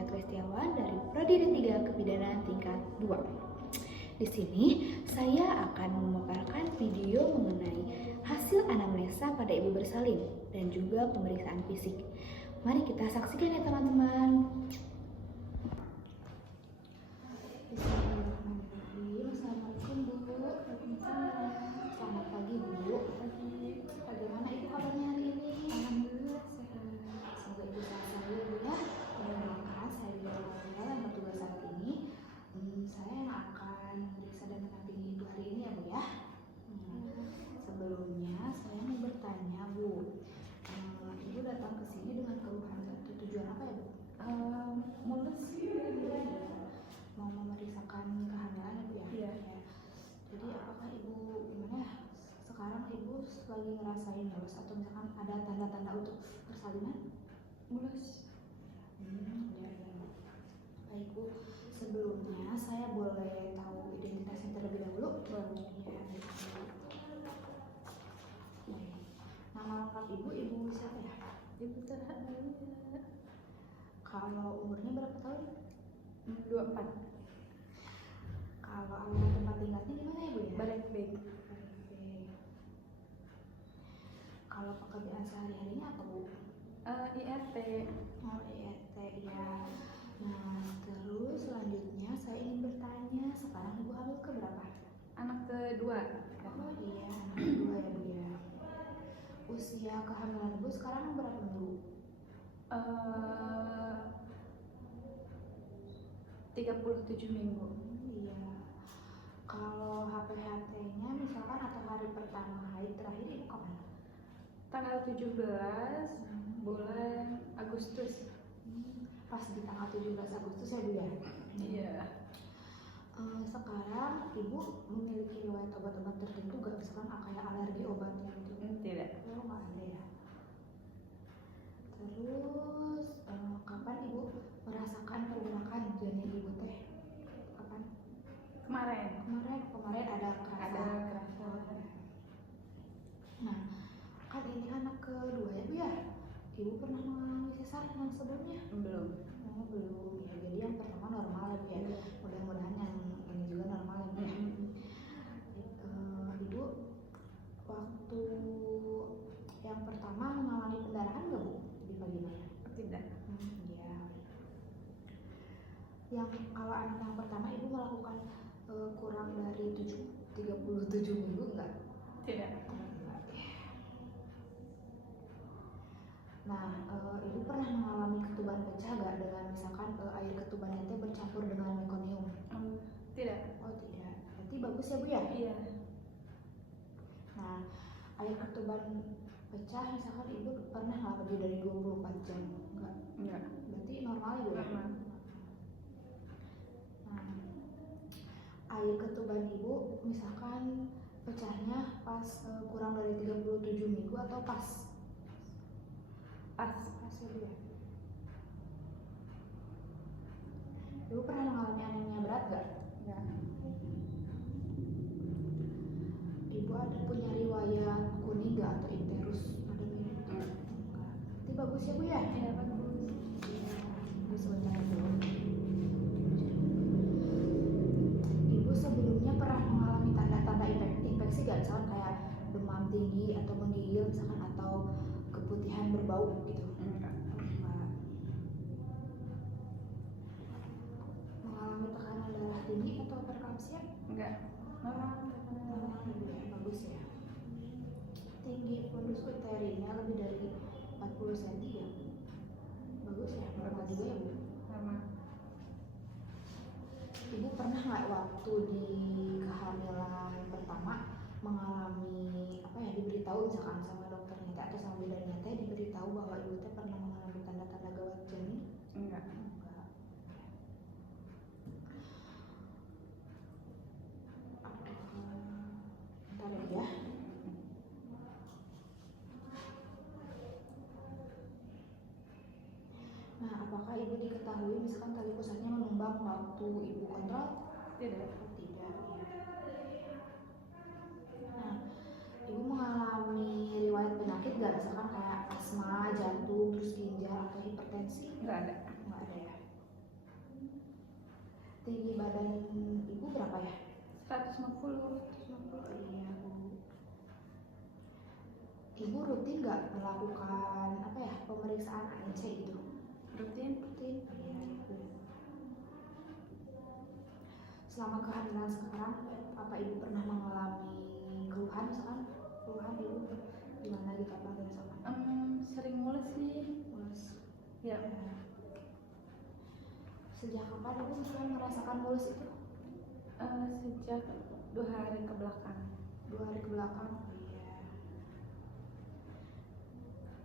saya Kristiawan dari Prodi D3 Kebidanan tingkat 2. Di sini saya akan memaparkan video mengenai hasil anamnesa pada ibu bersalin dan juga pemeriksaan fisik. Mari kita saksikan ya teman-teman. Assalamualaikum Bu. Selamat pagi Bu. Bagaimana ibu kabarnya hari ini? Alhamdulillah sehat. Semoga ibu sehat selalu ya Bu ya. Perkenalkan saya Bida Rafael yang bertugas saat ini. Saya yang akan memeriksa dan mendampingi ibu hari ini ya Bu ya. Sebelumnya saya mau bertanya Bu. Ibu datang ke sini dengan keluhan atau tujuan apa ya Bu? Mulus. Mau memeriksakan kehamilan ya Bu ya? Iya. Jadi apakah ibu gimana ya? Sekarang ibu lagi ngerasain mulus atau misalkan ada tanda-tanda untuk persalinan? Mulus. Ya. Baik Bu, sebelumnya saya boleh tahu identitasnya terlebih dahulu? Boleh. Ya, baik. Nama lengkap ibu siapa ya? Ibu terhadap Kalau umurnya berapa tahun? 24. Kalau alamat tempat tinggalnya di mana ya Bu ya? Barekbek. Kalau pekerjaan sehari-harinya apa Bu? IRT. Oh IRT ya. Nah terus selanjutnya saya ingin bertanya, sekarang ibu hamil ke berapa? Anak kedua. Oh iya, anak kedua ya Bu ya. Usia kehamilan ibu sekarang berapa minggu? 37 minggu. Iya. Kalau HPHT-nya misalkan atau hari pertama haid terakhir ibu kapan? Tanggal 17 bulan Agustus. Pas di tanggal 17 Agustus ya Bu ya? Iya. Sekarang ibu memiliki riwayat obat-obat tertentu gak? Misalkan kayak alergi obatnya gitu? Tidak. Oh nggak ada ya. Terus kapan ibu merasakan pergerakan janin ibu teh? Kapan? Kemarin ada kerasa. Ada kerasa. Nah, kan ini anak kedua ya Bu ya? Ibu pernah mengalami sesar yang sebelumnya? Belum. Oh, belum ya. Jadi yang pertama normal ya Bu ya. Mudah-mudahan yang ini juga normal ya Bu ya. Ibu waktu yang pertama mengalami pendarahan nggak Bu di vaginanya? Tidak. Ya. Yang kalau anak yang pertama ibu melakukan kurang dari 37 minggu enggak? Tidak. Nah, ibu pernah mengalami ketuban pecah gak dengan misalkan air ketuban itu bercampur dengan mekonium? Tidak. Oh tidak, berarti bagus ya Bu ya? Iya. Nah, air ketuban pecah misalkan ibu pernah nggak lebih dari 24 jam? Enggak. Berarti normal ya Bu ya? Normal. Nah, air ketuban ibu misalkan pecahnya pas kurang dari 37 minggu atau pas? Pas. Pas ya Bu ya? Ibu pernah mengalami anemia berat gak? Enggak. Ibu ada punya riwayat kuning gak atau icterus pada minum? Enggak. Berarti bagus ya Bu ya? Iya, bagus. Ibu sebentar dulu. Ibu sebelumnya pernah mengalami tanda-tanda infeksi gak? Misalkan kayak demam tinggi atau menggigil misalkan atau keputihan berbau gitu? Enggak. Enggak. Mengalami tekanan darah tinggi atau preeklamsia? Enggak. Normal. Bagus ya. Tinggi fundus uterinya lebih dari 40 cm ya? Bagus ya, normal juga ya Bu? Normal. Ibu pernah nggak waktu di kehamilan pertama mengalami apa ya, diberitahu misalkan sama dokternya teh atau sama bidannya teh diberitahu bahwa ibu teh pernah mengalami tanda-tanda gawat janin? Enggak. Enggak. Bentar ya. Nah, apakah ibu diketahui misalkan tali pusatnya menumbang waktu ibu kontrol? Tidak. Tidak. Nah, ibu mengalami riwayat penyakit gak? Misalkan kayak asma, jantung, terus ginjal atau hipertensi? Enggak ada. Nggak ada ya. tinggi badan ibu berapa ya? 150. Iya bu. Ibu rutin nggak melakukan apa ya, pemeriksaan ANC gitu? Rutin. Rutin. Iya ibu. Selama kehamilan sekarang, apa ibu pernah mengalami keluhan misalkan? Keluhan ibu gimana gitu, apa misalkan? Sering mules sih. Mulus. Ya. Sejak kapan ibu misalkan merasakan mulus itu? Sejak 2 hari ke belakang. 2 hari ke belakang. Iya.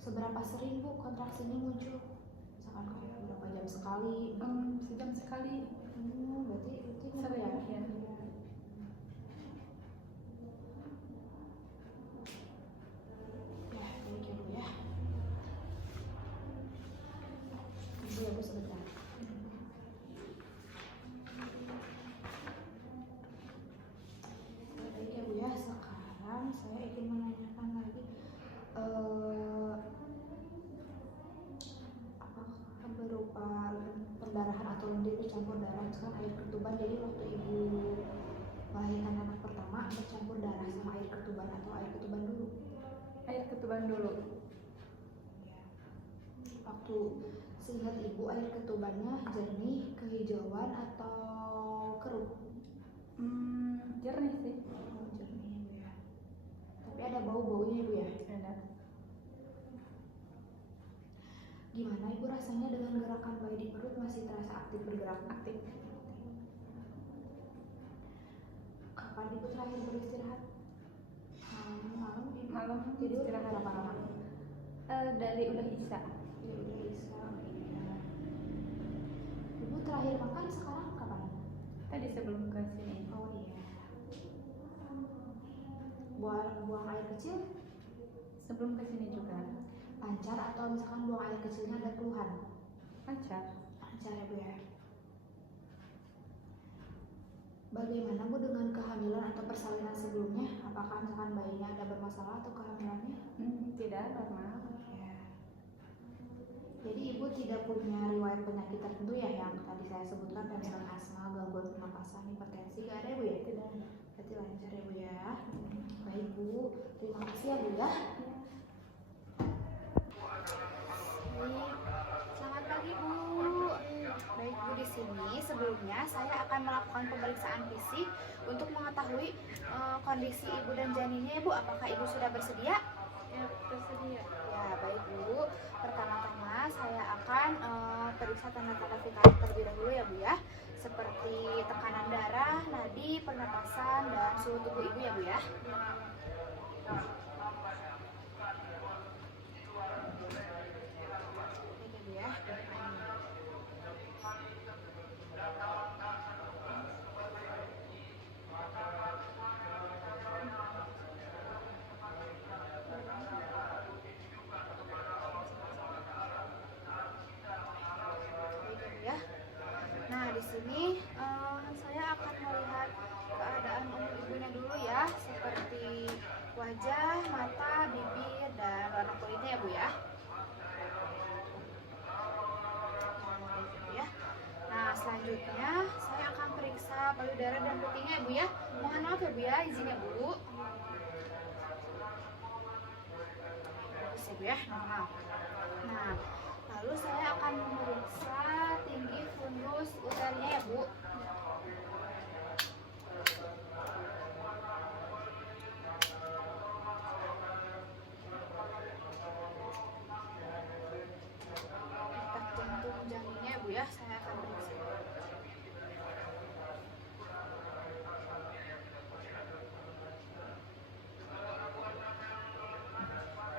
Seberapa sering bu kontraksi ini muncul? Misalkan kayak berapa jam sekali? Sejam sekali. Berarti rutin Sering ya? ya. Ya, baik ya bu ya. Ibu ya bu sebentar. Baik ya bu ya, sekarang saya ingin menanyakan lagi, apakah berupa pendarahan atau lendir bercampur darah, misalkan air ketuban, jadi waktu ibu melahirkan anak pertama bercampur darah sama air ketuban, atau air ketuban dulu? Air ketuban dulu. Waktu seingat ibu air ketubannya jernih, kehijauan atau keruh? Jernih sih. Oh, jernih ibu ya. Tapi ada bau-baunya ibu ya? Ada. Gimana ibu rasanya dengan gerakan bayi di perut, masih terasa aktif bergerak? Aktif. Kapan ibu terakhir beristirahat? Malam ibu? Malam Tidur istirahat. berapa lama? Dari udah isya. Ya udah bisa. Ibu terakhir makan sekarang kapan? Tadi sebelum ke sini. Oh iya. Buang air kecil Sebelum ke sini juga. lancar, atau misalkan buang air kecilnya ada keluhan? Lancar. Lancar ya bu ya. Bagaimana bu dengan kehamilan atau persalinan sebelumnya? Apakah misalkan bayinya ada bermasalah atau kehamilannya? Tidak, normal. Ya. Jadi ibu tidak punya riwayat penyakit tertentu ya, yang tadi saya sebutkan, misalkan asma, gangguan pernapasan, hipertensi, gak ada ya bu ya? Tidak. Berarti lancar ya bu ya. Baik bu, terima kasih ya bu ya. Baik, selamat pagi bu. Baik bu, di sini sebelumnya saya akan melakukan pemeriksaan fisik untuk mengetahui kondisi ibu dan janinnya ya bu. Apakah ibu sudah bersedia? Ya, tersedia. Ya baik bu. Pertama-tama saya akan periksa tanda-tanda vital terlebih dahulu ya bu ya. Seperti tekanan darah, nadi, pernapasan, dan suhu tubuh ibu ya bu ya. Nah, di sini saya akan melihat keadaan umum ibunya dulu ya, seperti wajah, mata, bibir, dan warna kulitnya ya bu ya. Nah, selanjutnya saya akan periksa payudara dan putingnya ya bu ya. Mohon maaf ya bu ya, izin ya bu. Bagus ya bu ya, maaf. Nah, lalu saya akan memeriksa tinggi fundus uternya ya bu. Detak jantung janinnya ya bu ya, saya akan periksa.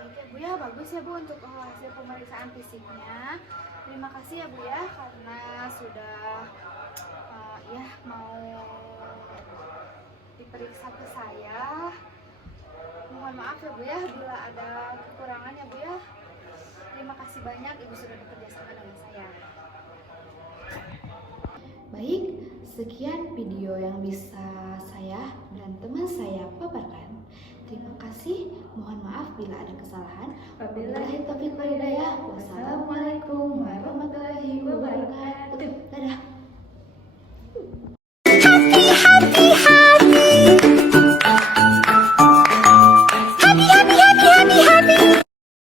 Baik ya bu ya, bagus ya bu untuk hasil pemeriksaan fisiknya. Terima kasih ya bu ya, karena sudah ya mau diperiksa ke saya. Mohon maaf ya bu ya bila ada kekurangan ya bu ya. Terima kasih banyak ibu sudah bekerja sama dengan saya. Baik, sekian video yang bisa saya dan teman saya paparkan. Terima kasih. Mohon maaf bila ada kesalahan. Wabillahi taufiq wal hidayah. Wassalamualaikum warahmatullahi wabarakatuh. Dadah.